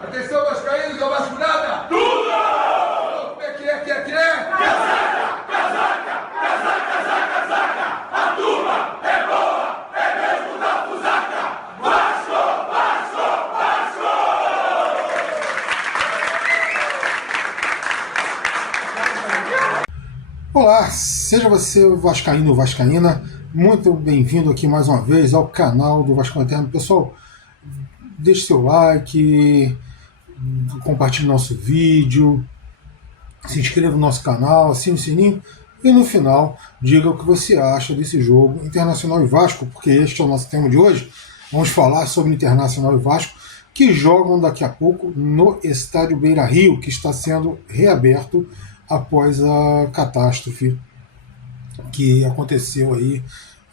Atenção, vascaínos, é vasculhada! Tudo! Como é que é, Casaca, casaca, casaca, casaca, casaca! A turma é boa, é mesmo da fusaca! Vasco, Vasco, Vasco! Olá, seja você vascaíno ou vascaína, muito bem-vindo aqui mais uma vez ao canal do Vasco Eterno. Pessoal, deixe seu like, compartilhe nosso vídeo, se inscreva no nosso canal, assine o sininho e no final diga o que você acha desse jogo Internacional e Vasco, porque este é o nosso tema de hoje. Vamos falar sobre Internacional e Vasco, que jogam daqui a pouco no Estádio Beira-Rio, que está sendo reaberto após a catástrofe que aconteceu aí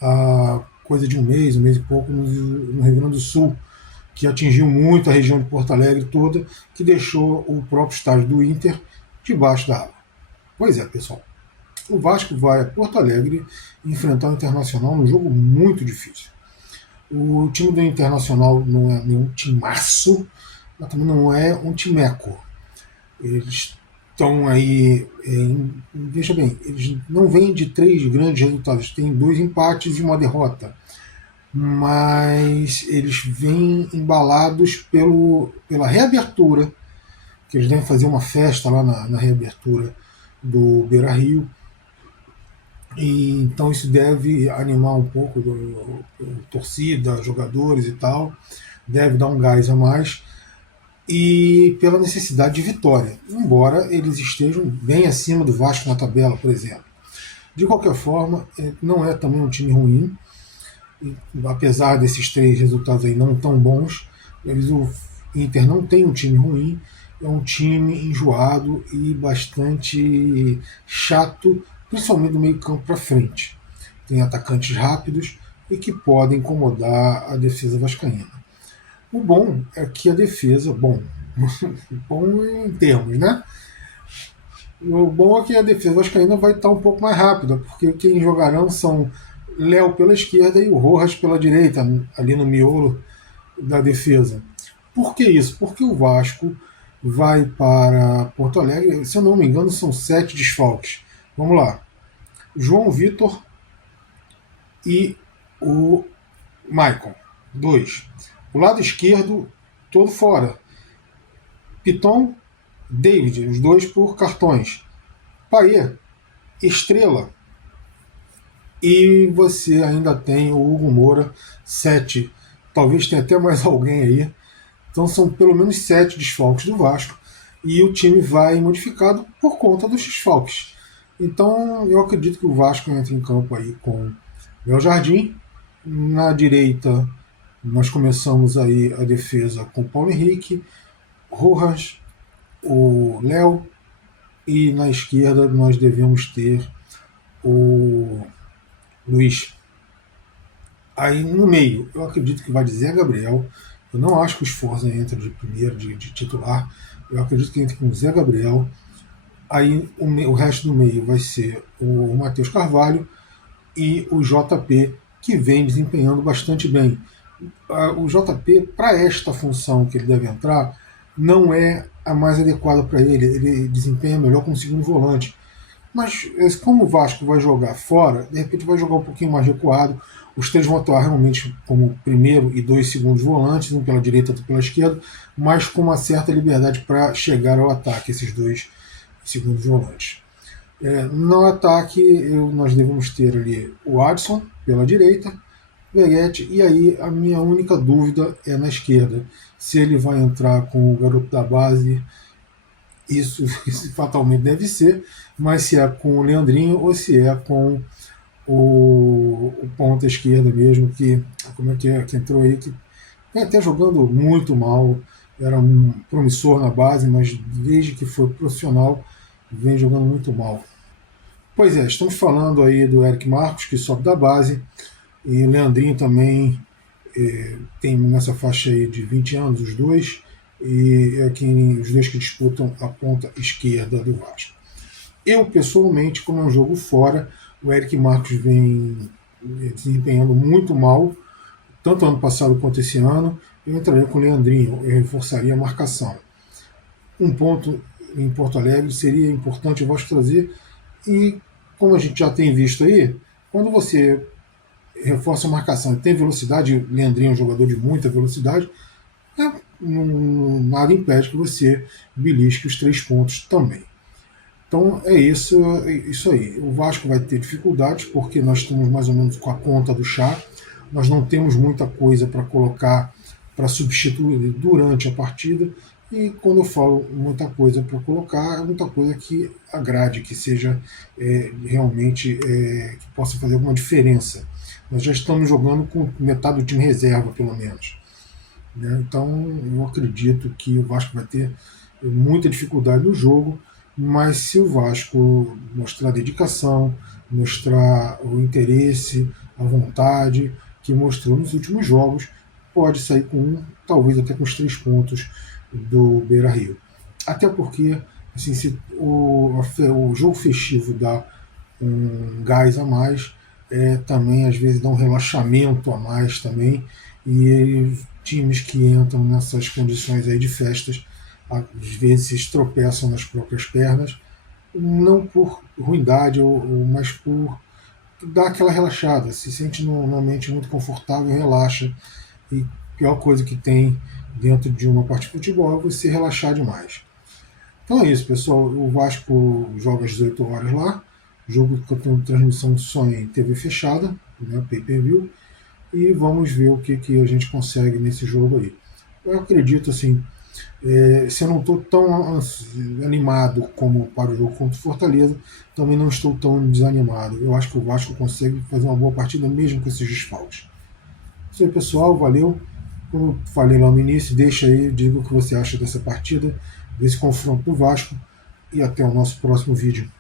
há coisa de um mês e pouco no Rio Grande do Sul, que atingiu muito a região de Porto Alegre toda, que deixou o próprio estádio do Inter debaixo da água. Pois é, pessoal. O Vasco vai a Porto Alegre enfrentar o Internacional num jogo muito difícil. O time do Internacional não é nenhum timaço, mas também não é um timeco. Eles estão aí, veja bem, eles não vêm de 3 grandes resultados, tem 2 empates e 1 derrota, mas eles vêm embalados pela reabertura, que eles devem fazer uma festa lá na reabertura do Beira-Rio, e então isso deve animar um pouco a torcida, jogadores e tal, deve dar um gás a mais, e pela necessidade de vitória, embora eles estejam bem acima do Vasco na tabela, por exemplo. De qualquer forma, não é também um time ruim, apesar desses 3 resultados aí não tão bons. O Inter não tem um time ruim, é um time enjoado e bastante chato, principalmente do meio campo para frente. Tem atacantes rápidos e que podem incomodar a defesa vascaína. O bom é que a defesa, bom em termos, né? O bom é que a defesa vascaína vai estar um pouco mais rápida, porque quem jogarão são Léo pela esquerda e o Rojas pela direita, ali no miolo da defesa. Por que isso? Porque o Vasco vai para Porto Alegre, se eu não me engano, são 7 desfalques. Vamos lá. João Vitor e o Maicon, 2. O lado esquerdo, todo fora. Piton, David, os 2 por cartões. Payet, Estrela. E você ainda tem o Hugo Moura, 7. Talvez tenha até mais alguém aí. Então são pelo menos 7 desfalques do Vasco. E o time vai modificado por conta dos desfalques. Então eu acredito que o Vasco entra em campo aí com Léo Jardim. Na direita nós começamos aí a defesa com Paulo Henrique, Rojas, o Léo, e na esquerda nós devemos ter o Luiz. Aí no meio, eu acredito que vai de Zé Gabriel. Eu não acho que o Sforza entra de primeiro, de titular. Eu acredito que entra com o Zé Gabriel. Aí o resto do meio vai ser o Matheus Carvalho e o JP, que vem desempenhando bastante bem. O JP, para esta função que ele deve entrar, não é a mais adequada para ele. Ele desempenha melhor como segundo volante. Mas como o Vasco vai jogar fora, de repente vai jogar um pouquinho mais recuado. Os 3 vão atuar realmente como primeiro e 2 segundos volantes, um pela direita e outro pela esquerda, mas com uma certa liberdade para chegar ao ataque, esses 2 segundos volantes. No ataque, nós devemos ter ali o Adson pela direita, Veguete, e aí a minha única dúvida é na esquerda. Se ele vai entrar com o garoto da base, isso fatalmente deve ser, mas se é com o Leandrinho ou se é com o ponta esquerda mesmo, que entrou aí, que vem até jogando muito mal, era um promissor na base, mas desde que foi profissional vem jogando muito mal. Pois é, estamos falando aí do Eric Marcos, que sobe da base, e o Leandrinho também tem nessa faixa aí de 20 anos, os 2, e os 2 que disputam a ponta esquerda do Vasco. Eu, pessoalmente, como é um jogo fora, o Eric Marcos vem desempenhando muito mal, tanto ano passado quanto esse ano, eu entraria com o Leandrinho, eu reforçaria a marcação. Um ponto em Porto Alegre seria importante o Vasco trazer, e como a gente já tem visto aí, quando você reforça a marcação e tem velocidade, o Leandrinho é um jogador de muita velocidade, nada impede que você belisque os 3 pontos também. Então é isso aí. O Vasco vai ter dificuldades porque nós estamos mais ou menos com a conta do chá. Nós não temos muita coisa para colocar, para substituir durante a partida. E quando eu falo muita coisa para colocar, é muita coisa que agrade, que seja realmente que possa fazer alguma diferença. Nós já estamos jogando com metade do time reserva, pelo menos. Né? Então eu acredito que o Vasco vai ter muita dificuldade no jogo, mas se o Vasco mostrar dedicação, mostrar o interesse, a vontade que mostrou nos últimos jogos, pode sair com talvez até com os 3 pontos do Beira-Rio. Até porque assim, se o jogo festivo dá um gás a mais, também às vezes dá um relaxamento a mais também, e times que entram nessas condições aí de festas às vezes tropeçam nas próprias pernas, não por ruindade, mas por dar aquela relaxada, se sente normalmente muito confortável, relaxa, e a pior coisa que tem dentro de uma partida de futebol é você relaxar demais. Então é isso, pessoal. O Vasco joga às 18 horas lá. Jogo que eu tenho transmissão só em TV fechada, né, pay-per-view. E vamos ver o que a gente consegue nesse jogo aí. Eu acredito assim, se eu não estou tão animado como para o jogo contra o Fortaleza, também não estou tão desanimado. Eu acho que o Vasco consegue fazer uma boa partida mesmo com esses desfalques. Isso aí, pessoal. Valeu. Como eu falei lá no início, deixa aí, diga o que você acha dessa partida, desse confronto do Vasco, e até o nosso próximo vídeo.